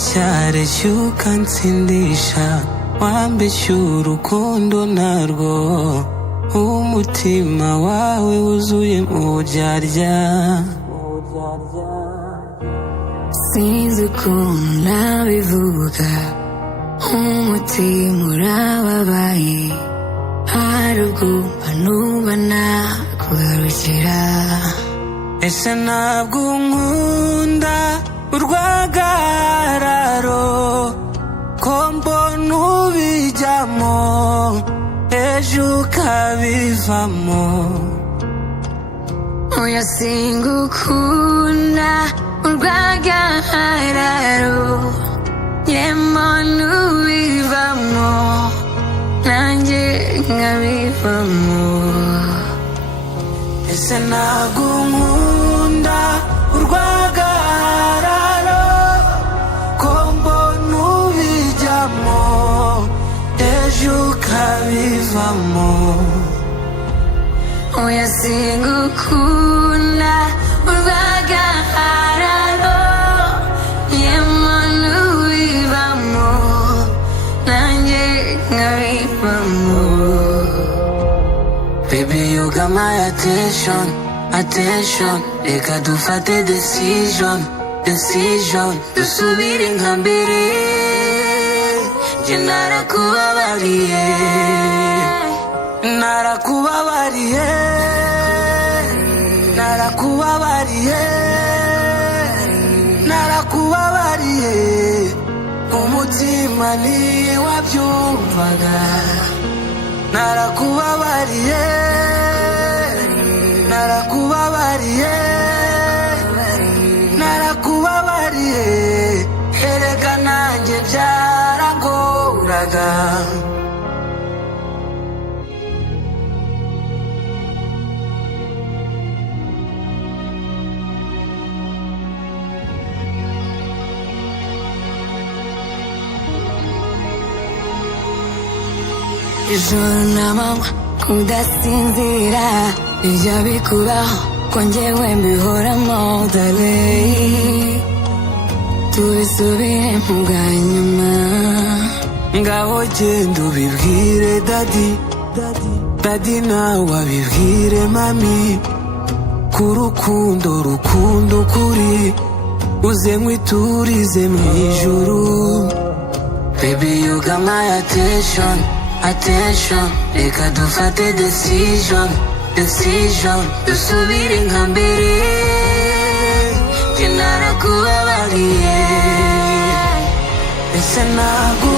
reshya ukansindisha, wambeshya urukundo narwo, umutima wawe wuzuye uburyarya. Sinzi ukuntu nabivuga, umutima urababaye, hari ubwo numva nakugarukira. Ese ntabwo unkunda urwagararo, ko mbona ubijyamo ejo ukabivamo. Oya singukunda urwagararo, yemo n'ubivamo nanjye nkabivamo. Ese ntabwo unkunda urwagararo, ko mbona ubijyamo ejo ukabivamo. Oya singukunda urwagararo, yemo n'ubivamo nanjye nkabivamo. Baby, you got my attention, attention. Reka dufate decision, decision. Dusubire nka mbere, njye narakubabariye, narakubabariye, narakubabariye, narakubabariye. Umutima ntiwabyumvaga, narakubabariye, narakubabariye, narakubabariye. Erega nanjye byaragoraga. Ijoro n'amanywa kudasinzira, bijya bikubaho ko njyewe mbihoramo darling, tubisubire mu bwa nyuma. Ngaho genda ubibwire daddy, daddy nawe abibwire mami, ku rukundo kuri uze nkwiturize mu ijuru. Baby, you got my attention, attention. Reka dufate decision, decision. Dusubire nka mbere, njye narakubabariye. Ese ntabwo